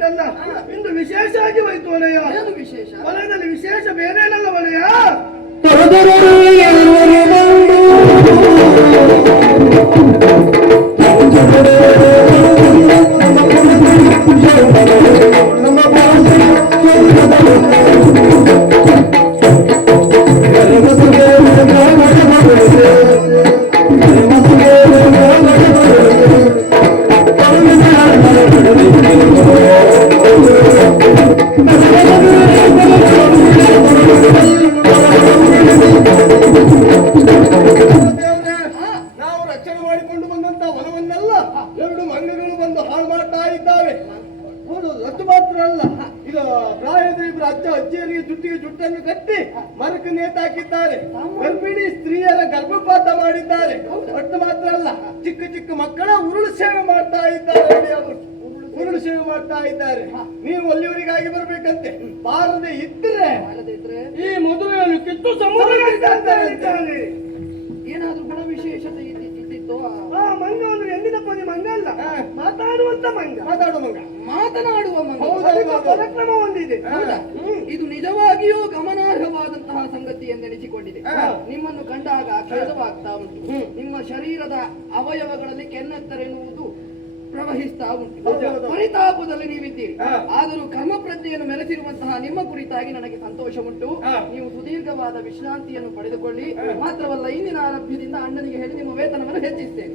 ಎಂದಿನ ಇಂದು ವಿಶೇಷ ಆಗಿ ವಿಶೇಷವಾಗಿ ಹೋಯ್ತು ವಲಯ ವಿಶೇಷ? ವಲಯದಲ್ಲಿ ವಿಶೇಷ ಬೇರೇನಲ್ಲ ವಲಯ ದೇವ್ರೇ, ಹೌದು ಅದು ಮಾತ್ರ ಅಲ್ಲ. ಇದು ಪ್ರಾಯದ ಇಬ್ಬರು ಅಜ್ಜ ಅಜ್ಜಿಯರಿಗೆ ಜುಟ್ಟಿಗೆ ಜುಟ್ಟನ್ನು ಕಟ್ಟಿ ಮರಕ್ಕೆ ನೇತಾಕಿದ್ದಾರೆ. ಗರ್ಭಿಣಿ ಸ್ತ್ರೀಯರ ಗರ್ಭಪಾತ ಮಾಡಿದ್ದಾರೆ. ಅಷ್ಟು ಮಾತ್ರ ಅಲ್ಲ. ಚಿಕ್ಕ ಚಿಕ್ಕ ಮಕ್ಕಳ ಉರುಳು ಸೇವೆ ಮಾಡ್ತಾ ಇದ್ದಾರೆ. ಅವರು. ಉರುಳು ಸೇವೆ ಮಾಡ್ತಾ ಇದ್ದಾರೆ. ನೀವು ಅಲ್ಲಿವರಿಗಾಗಿ ಬರ್ಬೇಕಂತೆ. ಬಾರದೆ ಇದ್ರೆ ಈ ಮದುವೆಯನ್ನು ಕಿತ್ತು ಸಮುದ್ರ ಏನಾದ್ರೂ ಗುಣ ವಿಶೇಷತೆ ಇದ್ದಿ- ಇದ್ದಿತ್ತೋ? ಆ ಮಂಗ ಅಲ್ಲ. ಮಾತಾಡುವಂತ ಮಂಗ. ಮಾತಾಡುವ ಮಂಗ. ಮಾತನಾಡುವ ಮಂಗ. ಪರಾಕ್ರಮ ಹೊಂದಿದೆ. ಇದು ನಿಜವಾಗಿಯೂ ಗಮನಾರ್ಹವಾದಂತಹ ಸಂಗತಿ ಎಂದೆನಿಸಿಕೊಂಡಿದೆ. ನಿಮ್ಮನ್ನು ಕಂಡಾಗ ಖೇದವಾಗ್ತಾ ಉಂಟು. ನಿಮ್ಮ ಶರೀರದ ಅವಯವಗಳಲ್ಲಿ ಕೆನ್ನೆತ್ತರೆನ್ನುವುದು ಪ್ರವಹಿಸ್ತಾ ಉಂಟು. ಪರಿತಾಪದಲ್ಲಿ ನೀವಿದ್ದೀರಿ. ಆದರೂ ಕರ್ಮ ಪ್ರಜ್ಞೆಯನ್ನು ಮೆರೆಸಿರುವಂತಹ ನಿಮ್ಮ ಕುರಿತಾಗಿ ನನಗೆ ಸಂತೋಷ ಉಂಟು ನೀವು ಸುದೀರ್ಘವಾದ ವಿಶ್ರಾಂತಿಯನ್ನು ಪಡೆದುಕೊಳ್ಳಿ. ಮಾತ್ರವಲ್ಲ ಇಂದಿನ ಆರಭ್ಯದಿಂದ ಅಣ್ಣನಿಗೆ ಹೇಳಿ ನಿಮ್ಮ ವೇತನವನ್ನು ಹೆಚ್ಚಿಸ್ತೇನೆ.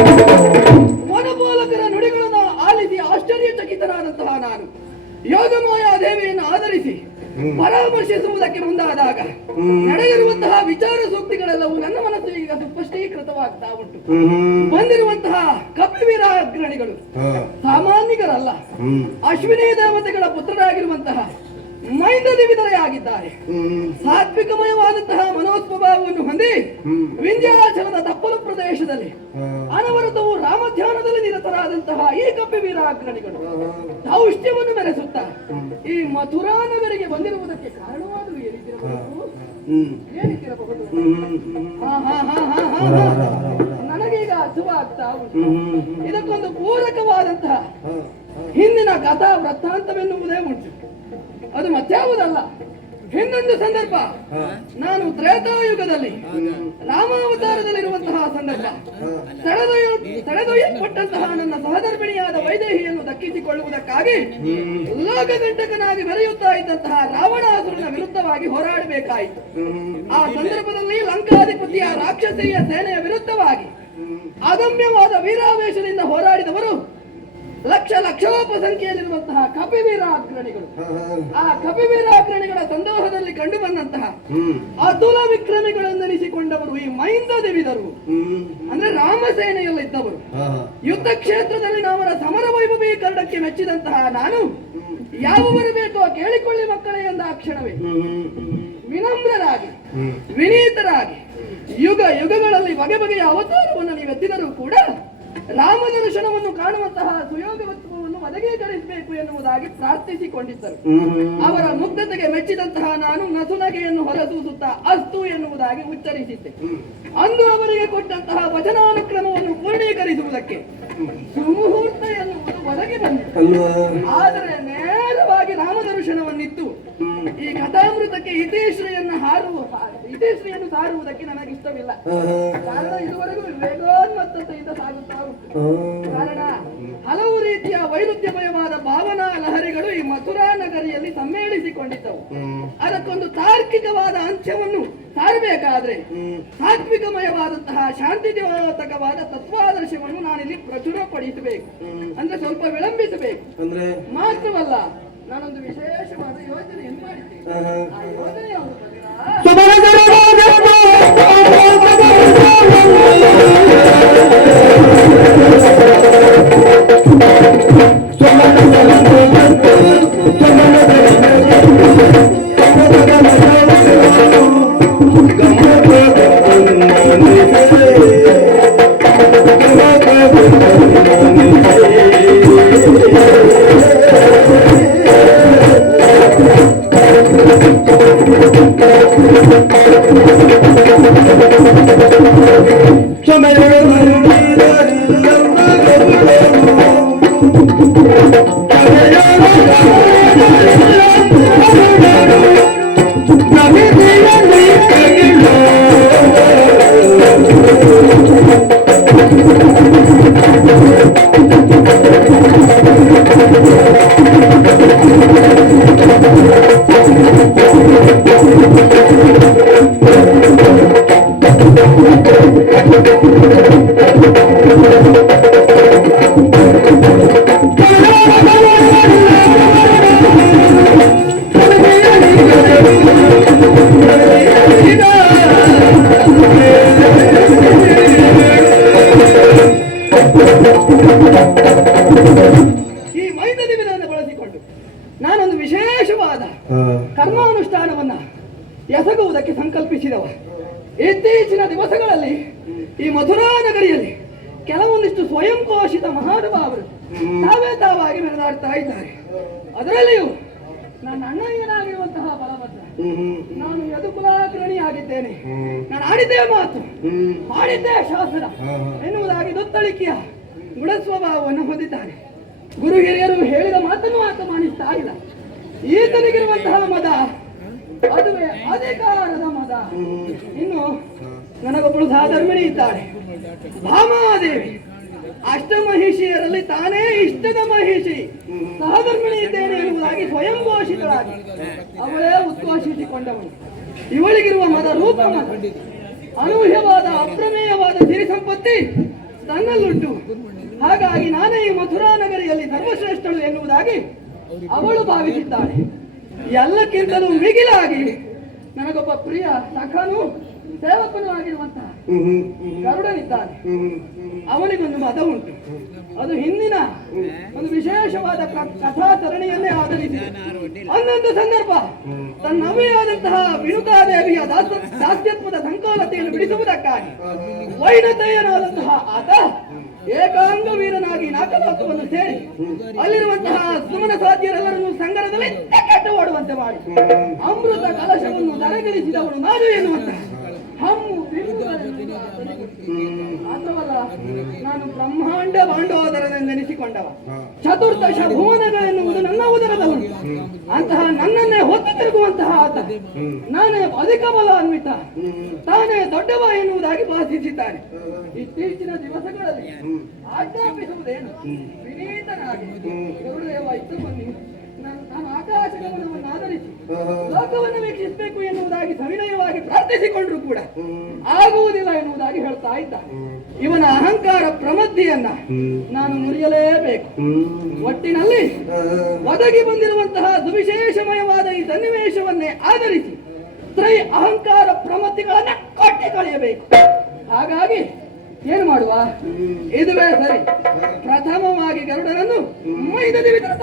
ಈ ಕಪ್ಪಿ ವೀರಾಗ್ರಣಿಗಳು ದೌಷ್ಟ್ಯವನ್ನು ಮೆರೆಸುತ್ತಾ ಈ ಮಥುರಾ ನಗರಿಗೆ ಬಂದಿರುವುದಕ್ಕೆ ಕಾರಣವಾದರೂ ಏನಿದ್ದಿರಬಹುದು? ಏನಿದ್ದಿರಬಹುದು. ನನಗೀಗ ಅರ್ಥವಾಗ್ತಾ ಉಂಟು. ಇದಕ್ಕೊಂದು ಪೂರಕವಾದಂತಹ ಹಿಂದಿನ ಕಥಾ ವೃತ್ತಾಂತವೆನ್ನುವುದೇ ಉಂಟು. ಅದು ಮತ್ಯಾವುದಲ್ಲ? ಹಿಂದೊಂದು ಸಂದರ್ಭ. ನಾನು ತ್ರೇತಾಯುಗದಲ್ಲಿ ರಾಮಾವತಾರದಲ್ಲಿರುವಂತಹ ಸಂದರ್ಭ. ತಡೆದೊಯ್ಯ ತಡೆದೊಯ್ಯಲ್ಪಟ್ಟಂತಹ ನನ್ನ ಸಹಧರ್ಮಿಣಿಯಾದ ವೈದೇಹಿಯನ್ನು ದಕ್ಕಿಸಿಕೊಳ್ಳುವುದಕ್ಕಾಗಿ ಲೋಕಗಂಟಕನಾಗಿ ಬೆರೆಯುತ್ತಾ ಇದ್ದಂತಹ ರಾವಣಾಸುರನ ವಿರುದ್ಧವಾಗಿ ಹೋರಾಡಬೇಕಾಯಿತು. ಆ ಸಂದರ್ಭದಲ್ಲಿ ಲಂಕಾಧಿಪತಿಯ ರಾಕ್ಷಸೀಯ ಸೇನೆಯ ವಿರುದ್ಧವಾಗಿ ಅದಮ್ಯವಾದ ವೀರಾವೇಶದಿಂದ ಹೋರಾಡಿದವರು ಲಕ್ಷ ಲಕ್ಷೋಪ ಸಂಖ್ಯೆಯಲ್ಲಿರುವಂತಹ ಕಪಿವೀರಾಗ್ರಣಿಗಳು ಆ ಕಪಿವೀರಾಗ್ರಣಿಗಳ ಸಂದೋಹದಲ್ಲಿ ಕಂಡು ಬಂದಂತಹ ಅತುಲ ವಿಕ್ರಮಿಗಳೆಂದೆನಿಸಿಕೊಂಡವರು ಈ ಮೈಂದ ದೇವಿದರು. ಅಂದ್ರೆ ರಾಮಸೇನೆಯಲ್ಲಿದ್ದವರು ಯುದ್ಧ ಕ್ಷೇತ್ರದಲ್ಲಿ ನಾವರ ಸಮರ ವೈಭವೀಕರಣಕ್ಕೆ ಮೆಚ್ಚಿದಂತಹ ನಾನು ಯಾವ ಬರಬೇಕೋ ಕೇಳಿಕೊಳ್ಳಿ ಮಕ್ಕಳೇ ಎಂದ ಆ ಕ್ಷಣವೇ. ವಿನಮ್ರರಾಗಿ ವಿನೀತರಾಗಿ ಯುಗ ಯುಗಗಳಲ್ಲಿ ಬಗೆ ಬಗೆಯ ಅವತಾರವನ್ನು ನೀವು ಗತ್ತಿದರೂ ಕೂಡ ರಾಮದರ್ಶನವನ್ನು ಕಾಣುವಂತಹ ಸುಯೋಗವತ್ವವನ್ನು ಒದಗೀಕರಿಸಬೇಕು ಎನ್ನುವುದಾಗಿ ಪ್ರಾರ್ಥಿಸಿಕೊಂಡಿದ್ದರು. ಅವರ ಮುಗ್ಧತೆಗೆ ಮೆಚ್ಚಿದಂತಹ ನಾನು ನಸುನಗೆಯನ್ನು ಹೊರಸೂಸುತ್ತಾ ಅಸ್ತು ಎನ್ನುವುದಾಗಿ ಉಚ್ಚರಿಸಿದ್ದೆ. ಅಂದು ಅವರಿಗೆ ಕೊಟ್ಟಂತಹ ವಚನಾನುಕ್ರಮವನ್ನು ಪೂರ್ಣೀಕರಿಸುವುದಕ್ಕೆ ಸುಮುಹೂರ್ತ ಎನ್ನುವುದು ಒದಗಿ ಬಂದಿತ್ತು ಆದರೆ ನೇರವಾಗಿ ರಾಮದರ್ಶನವನ್ನಿತ್ತು. ಈ ಕಥಾಮೃತಕ್ಕೆ ಇತಿಶ್ರೀಯನ್ನು ಹಾರುವ ಹಿತೇಶ್ರೀಯನ್ನು ಸಾರುವುದಕ್ಕೆ ನನಗಿಷ್ಟವಿಲ್ಲ ಕಾರಣ ಇದುವರೆಗೂ ವೇಗೋನ್ಮತ್ತತೆಯಿಂದ ಸಾಗುತ್ತಾ ಉಂಟು. ಕಾರಣ ಹಲವು ರೀತಿಯ ವೈರುಧ್ಯಮಯವಾದ ಭಾವನಾ ಲಹರಿಗಳು ಈ ಮಥುರಾ ನಗರಿಯಲ್ಲಿ ಸಮ್ಮೇಳಿಸಿಕೊಂಡಿದ್ದವು. ಅದಕ್ಕೊಂದು ತಾರ್ಕಿಕವಾದ ಅಂಶವನ್ನು ಸಾರಬೇಕಾದ್ರೆ ಸಾತ್ವಿಕಮಯವಾದಂತಹ ಶಾಂತಿವಾತಕವಾದ ತತ್ವಾದರ್ಶವನ್ನು ನಾನಿಲ್ಲಿ ಪ್ರಚುರಪಡಿಸಬೇಕು. ಅಂದ್ರೆ ಸ್ವಲ್ಪ ವಿಳಂಬಿಸಬೇಕು. ಅಂದ್ರೆ? ಮಾತ್ರವಲ್ಲ ನಾನೊಂದು ವಿಶೇಷವಾದ ಯೋಜನೆಯನ್ನು ಮಾಡಿದ್ದೇನೆ. ಆ ಯೋಜನೆ ಯಾವುದು Thank you. ಈ ಮಾನಿಸ್ತಾ ಈತನಿಗಿರುವಂತಹ ಮದ, ಅದುವೇ ಅಧಿಕಾರದ ಮದ. ಇನ್ನು ನನಗೊಬ್ಬಳು ಸಹಧರ್ಮಿಣಿ ಇದ್ದಾಳೆ. ಭಾಮಾದೇವಿ ಅಷ್ಟಮಹಿಷಿಯರಲ್ಲಿ ತಾನೇ ಇಷ್ಟದ ಮಹಿಷಿ. ಸಹಧರ್ಮಿಣಿ ಇದ್ದೇನೆ ಎನ್ನುವುದಾಗಿ ಸ್ವಯಂ ಘೋಷಿತಳಾಗಿ ಅವಳೇ ಉದ್ಘೋಷಿಸಿಕೊಂಡವಳು. ಇವಳಿಗಿರುವ ಮದ ರೂಪ ಅನೂಹ್ಯವಾದ, ಅಪ್ರಮೇಯವಾದ ಸಿರಿ ಸಂಪತ್ತಿ ತನ್ನಲ್ಲುಂಟು. ಹಾಗಾಗಿ ನಾನೇ ಈ ಮಥುರಾ ನಗರಿಯಲ್ಲಿ ಸರ್ವಶ್ರೇಷ್ಠಳು ಎನ್ನುವುದಾಗಿ ಅವಳು ಭಾವಿಸಿದ್ದಾಳೆ ಎಲ್ಲಕ್ಕಿಂತಲೂ ಮಿಗಿಲಾಗಿ ನನಗೊಬ್ಬ ಪ್ರಿಯ ಸಖನು ಸೇವಕನು ಆಗಿರುವಂತಹ ಗರುಡನಿದ್ದಾನೆ. ಅವನಿಗೊಂದು ಮತ ಉಂಟು. ಅದು ಹಿಂದಿನ ಒಂದು ವಿಶೇಷವಾದ ಕಥಾ ಸರಣಿಯನ್ನೇ ಆಧರಿಸಿ ಒಂದೊಂದು ಸಂದರ್ಭ ತನ್ನ ಆದಂತಹ ವಿನುತಾದೇವಿಯ ದಾಸ ದಾಸ್ಯತ್ವದ ಸಂಕೋಲತೆಯನ್ನು ಬಿಡಿಸುವುದಕ್ಕಾಗಿ ವೈನತೆಯನಾದಂತಹ ಆತ ಏಕಾಂಗ ವೀರನಾಗಿ ನಾಗಲೋಕವನ್ನು ಸೇರಿ ಅಲ್ಲಿರುವಂತಹ ಸುಮನ ಸಾಧ್ಯರೆಲ್ಲರನ್ನು ಸಂಗರದಲ್ಲಿ ತೆಕ್ಕೆಟ್ಟು ಓಡುವಂತೆ ಮಾಡಿ. ಅಮೃತ ಕಲಶವನ್ನು ದರಗಿಳಿಸಿದವನು ನಾನು ಎನ್ನುವಂತಹ ನಾನು ಬ್ರಹ್ಮಾಂಡ ಬಾಂಡೋದರನೆನಿಸಿಕೊಂಡವ ಚತುರ್ದಶ ಭುವನಗಳೆನ್ನುವುದು ನನ್ನ ಉದರದವನು ಅಂತಹ ನನ್ನನ್ನೇ ಹೊತ್ತು ತಿರುಗುವಂತಹ ಆತ. ನಾನೇ ಅಧಿಕ ಬಲ ಅನ್ವಿತ. ತಾನೇ ದೊಡ್ಡವ ಎನ್ನುವುದಾಗಿ ಭಾಷಿಸಿದ್ದಾನೆ ಇತ್ತೀಚಿನ ದಿವಸಗಳಲ್ಲಿ ಆಜ್ಞಾಪಿಸುವುದೇನು? ವಿನೀತನಾಗಿ. ಗುರುದೇವ ಇತ್ತು ಬನ್ನಿ. ನಾನು ಆಕಾಶಗಳನ್ನು ಆಕಾಶ ಗಮನವನ್ನು ಆಧರಿಸಿ ಲೋಕವನ್ನು ವೀಕ್ಷಿಸಬೇಕು ಎನ್ನುವುದಾಗಿ ಸವಿನಯವಾಗಿ ಪ್ರಾರ್ಥಿಸಿಕೊಂಡ್ರು ಕೂಡ. ಆಗುವುದಿಲ್ಲ ಎನ್ನುವುದಾಗಿ ಹೇಳ್ತಾ ಇದ್ದ ಇವನ ಅಹಂಕಾರ ಪ್ರಮದ್ಧಿಯನ್ನ ನಾನು ಮುರಿಯಲೇಬೇಕು ಒಟ್ಟಿನಲ್ಲಿ ಒದಗಿ ಬಂದಿರುವಂತಹ ದುವಿಶೇಷಮಯವಾದ ಈ ಸನ್ನಿವೇಶವನ್ನೇ ಆಧರಿಸಿ ತ್ರೈ ಅಹಂಕಾರ ಪ್ರಮತಿಗಳನ್ನ ಕಟ್ಟಿ ಕಳೆಯಬೇಕು. ಹಾಗಾಗಿ ಏನು ಮಾಡುವ? ಇದುವೇ ಸರಿ. ಪ್ರಥಮವಾಗಿ ಗರುಡರನ್ನು ಮೈದಲ್ಲಿ ವಿತರಿಸ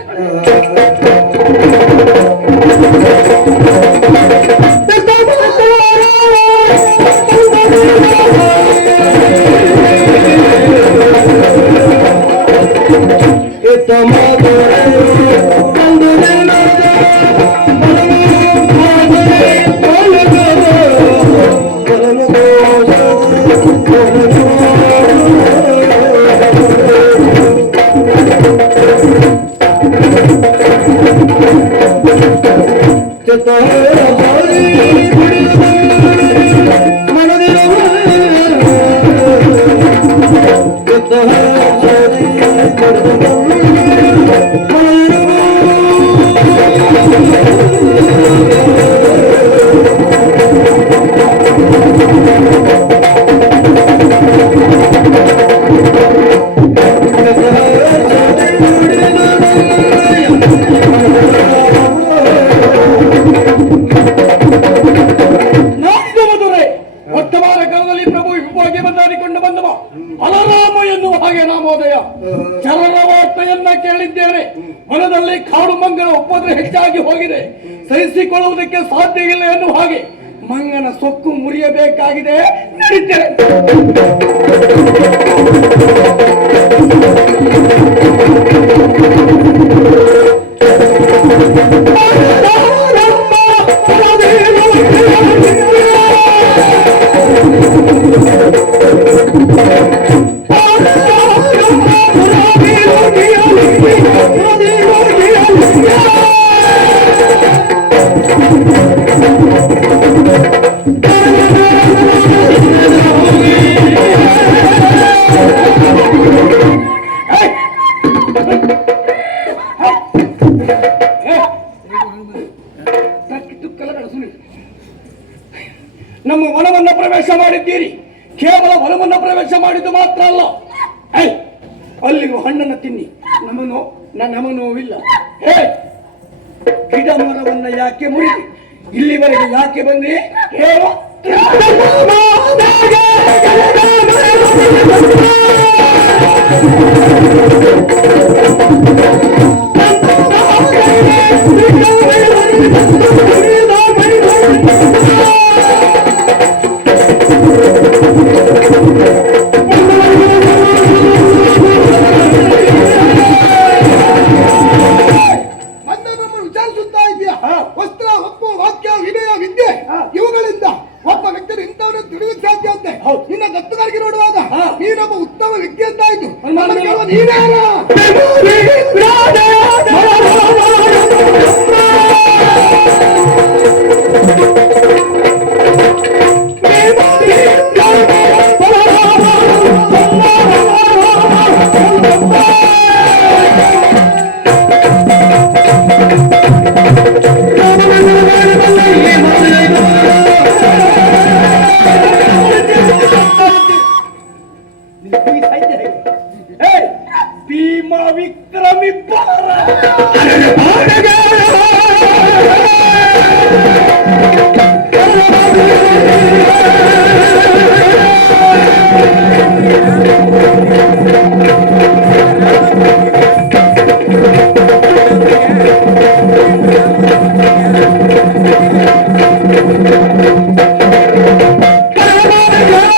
ಒಪ್ಪಂದ್ರೆ ಹೆಚ್ಚಾಗಿ ಹೋಗಿದೆ. ಸಹಿಸಿಕೊಳ್ಳುವುದಕ್ಕೆ ಸಾಧ್ಯ ಇಲ್ಲ ಎನ್ನುವ ಹಾಗೆ ಮಂಗನ ಸೊಕ್ಕು ಮುರಿಯಬೇಕಾಗಿದೆ.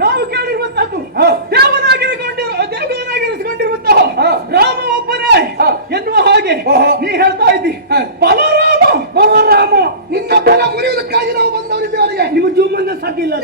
ನಾವು ಕೇಳಿರುವಂತದ್ದು ದೇವನಾಗಿರಿಕೊಂಡಿರುವ ದೇವನಾಗಿರಿಸಿಕೊಂಡಿರುವಂತಹ ರಾಮ ಒಬ್ಬನೇ ಎನ್ನುವ ಹಾಗೆ ನೀ ಹೇಳ್ತಾ ಇದ್ದಿ ಬಲರಾಮ ಬಲರಾಮ ನಿನ್ನ ಬೆಲೆ ಮುರಿಯುವುದಕ್ಕಾಗಿ ನಾವು ಬಂದವರಿದ್ದೇವರಿಗೆ ನಿಮಗೆ ಜೂಮನ್ನ ಸಾಧ್ಯ ಇಲ್ಲ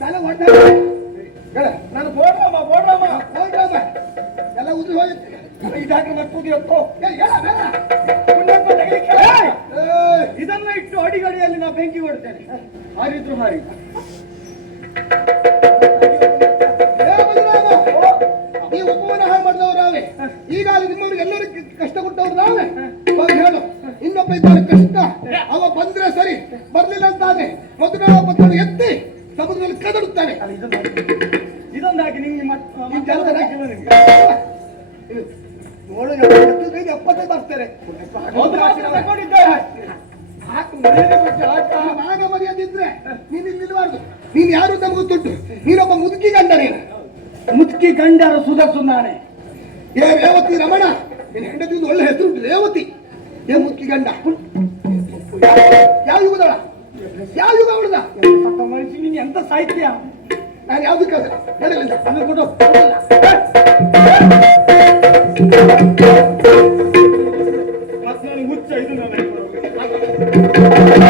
ತಲೆ ಒಡ್ಡಾಡ ನಾನು ಬೋಡ್ರಾಮ ಬೋಡ್ರಾಮ ಬೋಡ್ರಾಮ ಎಲ್ಲ ಉದ್ರಿ ಹೋಗಿ ಈ ಡಾಕ್ಟರ್ ಮತ್ತೆ ಕೂಗಿ ಹೋಗ್ತೋ ನೋಡು ಎಪ್ಪತ್ತೈದು ಎಪ್ಪತ್ತೈದು ಬರ್ತಾರೆ. ಮರ್ಯಾದಿದ್ರೆ ನೀನು ನಿಲ್ಬಾರ್ದು. ನೀನ್ ಯಾರು ನಮಗೂ ತುಂಟು ನೀನೊಬ್ಬ ಮುದುಕಿ ಗಂಡ ನೀನು ಮುದುಕಿ ಗಂಡರ ಸುಧರ್ಸು ನಾನೇ. ಏ ರೇವತಿ ರಮಣ. ನಿನ್ನ ಹೆಂಡತಿ ಒಳ್ಳೆ ಹೆಸರು ರೇವತಿ. ಏ ಮುದುಕಿ ಗಂಡ. ಯಾವ ಯುಗದಳ? ಯಾವ ಯುಗ ಅವಳದ? ಮನುಷ್ಯ ನೀನು ಎಂತ ಸಾಹಿತ್ಯ? ನಾನು ಯಾವ್ದು ಕೇಳಿದ್ರೆ ಹೇಳಿಲ್ಲ ಕೊಟ್ಟು ಕೊಡು ಮತ್ತೆ ನನಗೆ ಹುಚ್ಚ ಇದು ನನಗೆ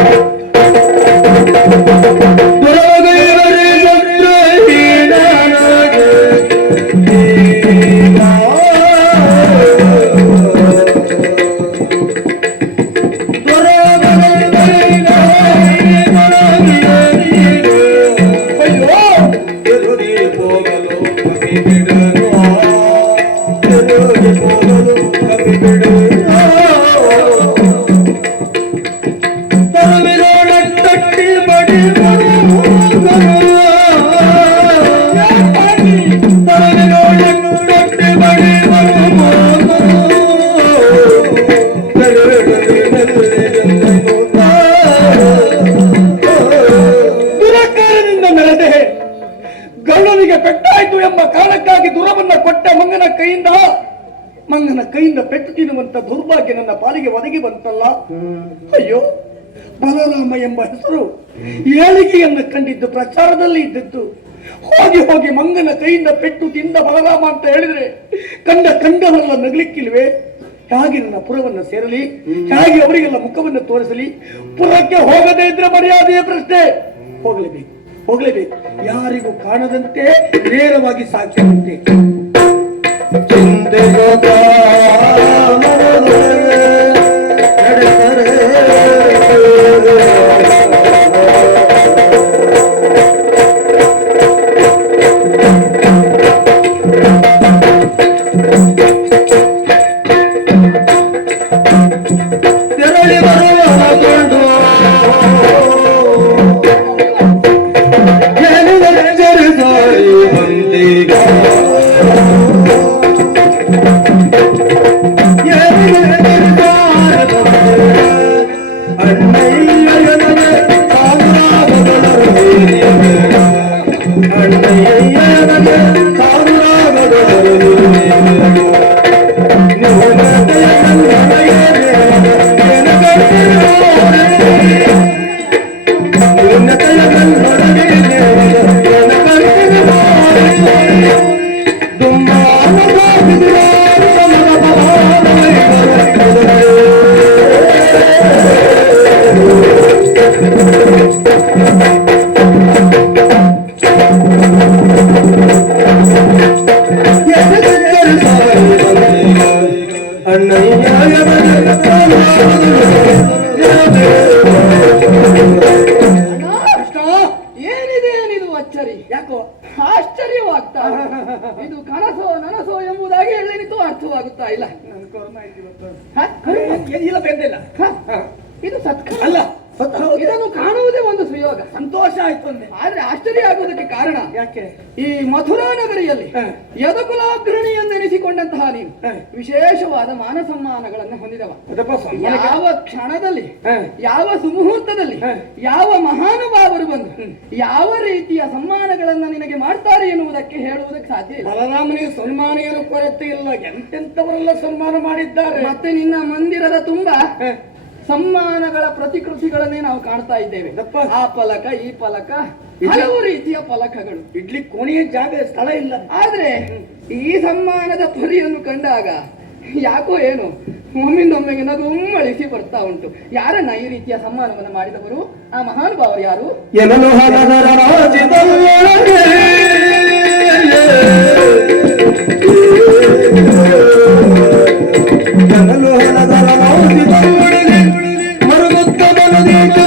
ಮಂಗನ ಕೈಯಿಂದ ಪೆಟ್ಟು ತಿನ್ನುವಂತ ದುರ್ಭಾಗ್ಯ ನನ್ನ ಪಾಲಿಗೆ ಒದಗಿ ಬಂತಲ್ಲ? ಅಯ್ಯೋ, ಬಲರಾಮ ಎಂಬ ಹೆಸರು ಏಳಿಗೆಯನ್ನು ಕಂಡಿದ್ದು ಪ್ರಚಾರದಲ್ಲಿ ಇದ್ದದ್ದು. ಹೋಗಿ ಹೋಗಿ ಮಂಗನ ಕೈಯಿಂದ ಪೆಟ್ಟು ತಿಂದ ಬಲರಾಮ ಅಂತ ಹೇಳಿದ್ರೆ ಕಂಡ ಕಂಡವರೆಲ್ಲ ನಗಲಿಕ್ಕಿಲ್ವೇ? ಹೇಗೆ ನನ್ನ ಪುರವನ್ನು ಸೇರಲಿ? ಹೇಗೆ ಅವರಿಗೆಲ್ಲ ಮುಖವನ್ನು ತೋರಿಸಲಿ? ಪುರಕ್ಕೆ ಹೋಗದೇ ಇದ್ರೆ ಮರ್ಯಾದೆಯ ಪ್ರಶ್ನೆ. ಹೋಗಲೇಬೇಕು ಹೋಗಲೇಬೇಕು. ಯಾರಿಗೂ ಕಾಣದಂತೆ ನೇರವಾಗಿ ಸಾಕ್ಯಂತೆ ಏನಿದೆ ಏನಿದು ಅಚ್ಚರಿ ಯಾಕೋ ಆಶ್ಚರ್ಯವಾಗ್ತಾ. ಇದು ಕನಸೋ ನನಸೋ ಎಂಬುದಾಗಿ ಎಳ್ಳೆನಿತು ಅರ್ಥವಾಗುತ್ತಾ ಇಲ್ಲ? ಇಲ್ಲ ಬೆಂದಿಲ್ಲ? ಇದು ಸತ್ಕಾಲ ಅಲ್ಲ. ಇದನ್ನು ಕಾಣುವುದೇ ಒಂದು ಸುಯೋಗ. ಸಂತೋಷ ಆಯ್ತು ಅಂದೆ. ಆದ್ರೆ ಆಶ್ಚರ್ಯ ಆಗುವುದಕ್ಕೆ ಕಾರಣ ಯಾಕೆ? ಈ ಮಥುರಾ ನಗರಿಯಲ್ಲಿ ಯದಕುಲಾಗ್ರಣಿ ಎಂದೆನಿಸಿಕೊಂಡಂತಹ ನೀವು ವಿಶೇಷವಾದ ಮಾನ ಸಮ್ಮಾನಗಳನ್ನು ಹೊಂದಿದವ. ಯಾವ ಕ್ಷಣದಲ್ಲಿ ಯಾವ ಸುಮುಹೂರ್ತದಲ್ಲಿ ಯಾವ ಮಹಾನುಭಾವರು ಬಂದು ಯಾವ ರೀತಿಯ ಸಮ್ಮಾನಗಳನ್ನ ನಿನಗೆ ಮಾಡ್ತಾರೆ ಎನ್ನುವುದಕ್ಕೆ ಹೇಳುವುದಕ್ಕೆ ಸಾಧ್ಯ ಇಲ್ಲ. ಬಲರಾಮನಿಗೆ ಸನ್ಮಾನ ಏನು ಕೊರತೆ ಇಲ್ಲ. ಎಂತೆಂತವರೆಲ್ಲ ಸನ್ಮಾನ ಮಾಡಿದ್ದಾರೆ? ಮತ್ತೆ ನಿನ್ನ ಮಂದಿರದ ತುಂಬ. ಸಮ್ಮಾನಗಳ ಪ್ರತಿಕೃತಿಗಳನ್ನೇ ನಾವು ಕಾಣ್ತಾ ಇದ್ದೇವೆ. ದಪ್ಪ. ಆ ಫಲಕ ಈ ಫಲಕ ಹಲವು ರೀತಿಯ ಫಲಕಗಳು. ಇಡ್ಲಿ ಕೋಣೆಯ ಜಾಗ ಸ್ಥಳ ಇಲ್ಲ. ಆದ್ರೆ ಈ ಸಮ್ಮಾನದ ಪರಿಯನ್ನು ಕಂಡಾಗ ಯಾಕೋ ಏನು ಒಮ್ಮಿಂದೊಮ್ಮೆಗೆ ನಗು ಉಮ್ಮಳಿಸಿ ಬರ್ತಾ ಉಂಟು. ಯಾರನ್ನ ಈ ರೀತಿಯ ಸಮ್ಮಾನವನ್ನು ಮಾಡಿದವರು? ಆ ಮಹಾನುಭಾವರು ಯಾರು? ಹಣದರ melody